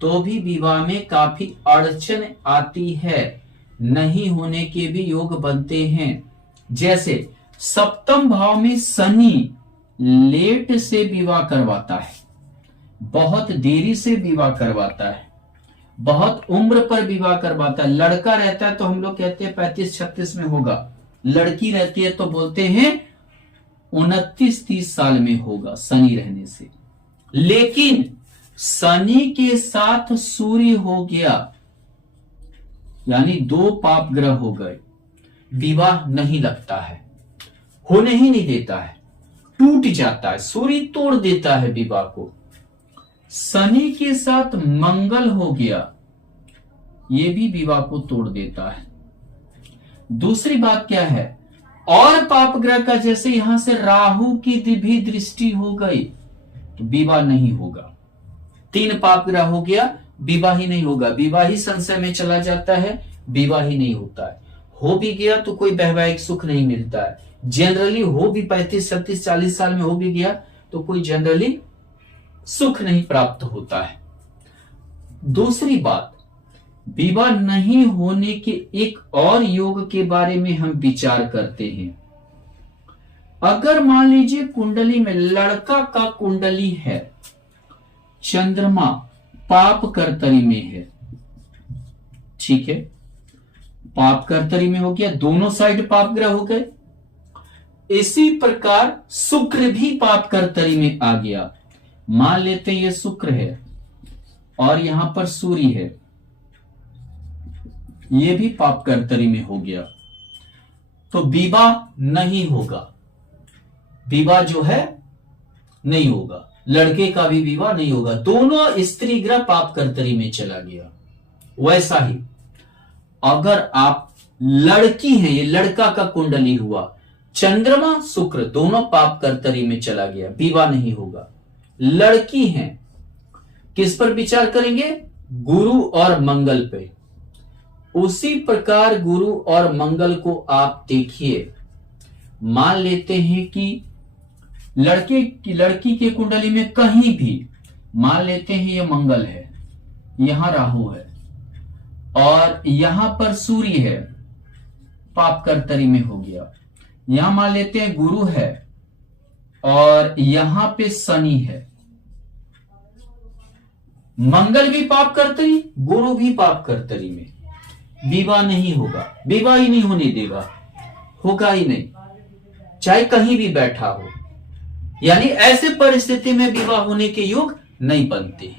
तो भी विवाह में काफी अड़चन आती है, नहीं होने के भी योग बनते हैं। जैसे सप्तम भाव में शनि लेट से विवाह करवाता है, बहुत देरी से विवाह करवाता है, बहुत उम्र पर विवाह करवाता है। लड़का रहता है तो हम लोग कहते हैं 35-36 में होगा, लड़की रहती है तो बोलते हैं 29-30 साल में होगा शनि रहने से। लेकिन शनि के साथ सूर्य हो गया, यानी 2 पाप ग्रह हो गए, विवाह नहीं लगता है, होने ही नहीं देता है, टूट जाता है, सूर्य तोड़ देता है विवाह को। शनि के साथ मंगल हो गया, ये भी विवाह को तोड़ देता है। दूसरी बात क्या है, और पाप ग्रह का जैसे यहां से राहु की भी दृष्टि हो गई तो विवाह नहीं होगा। 3 पाप ग्रह हो गया, विवाह ही नहीं होगा, विवाह ही संशय में चला जाता है, विवाह ही नहीं होता है। हो भी गया तो कोई वैवाहिक सुख नहीं मिलता है। जनरली हो भी 35-36-40 साल में हो भी गया तो कोई जनरली सुख नहीं प्राप्त होता है। दूसरी बात, विवाह नहीं होने के एक और योग के बारे में हम विचार करते हैं। अगर मान लीजिए कुंडली में लड़का का कुंडली है, चंद्रमा पाप कर्तरी में है, ठीक है, पाप कर्तरी में हो गया, दोनों साइड पाप ग्रह हो गए। इसी प्रकार शुक्र भी पाप कर्तरी में आ गया। मान लेते ये शुक्र है और यहां पर सूर्य है, ये भी पाप कर्तरी में हो गया, तो विवाह नहीं होगा, विवाह जो है नहीं होगा, लड़के का भी विवाह नहीं होगा, दोनों स्त्री ग्रह पाप कर्तरी में चला गया। वैसा ही अगर आप लड़की हैं, ये लड़का का कुंडली हुआ, चंद्रमा शुक्र दोनों पाप कर्तरी में चला गया, विवाह नहीं होगा। लड़की हैं, किस पर विचार करेंगे, गुरु और मंगल पे। उसी प्रकार गुरु और मंगल को आप देखिए, मान लेते हैं कि लड़की के कुंडली में कहीं भी मान लेते हैं ये मंगल है, यहां राहु है और यहां पर सूर्य है, पाप कर्तरी में हो गया। यहां मान लेते हैं गुरु है और यहां पे शनि है, मंगल भी पाप कर्तरी, गुरु भी पाप कर्तरी में, विवाह नहीं होगा, विवाह ही नहीं होने देगा, होगा ही नहीं, चाहे कहीं भी बैठा हो। यानी ऐसे परिस्थिति में विवाह होने के योग नहीं बनते।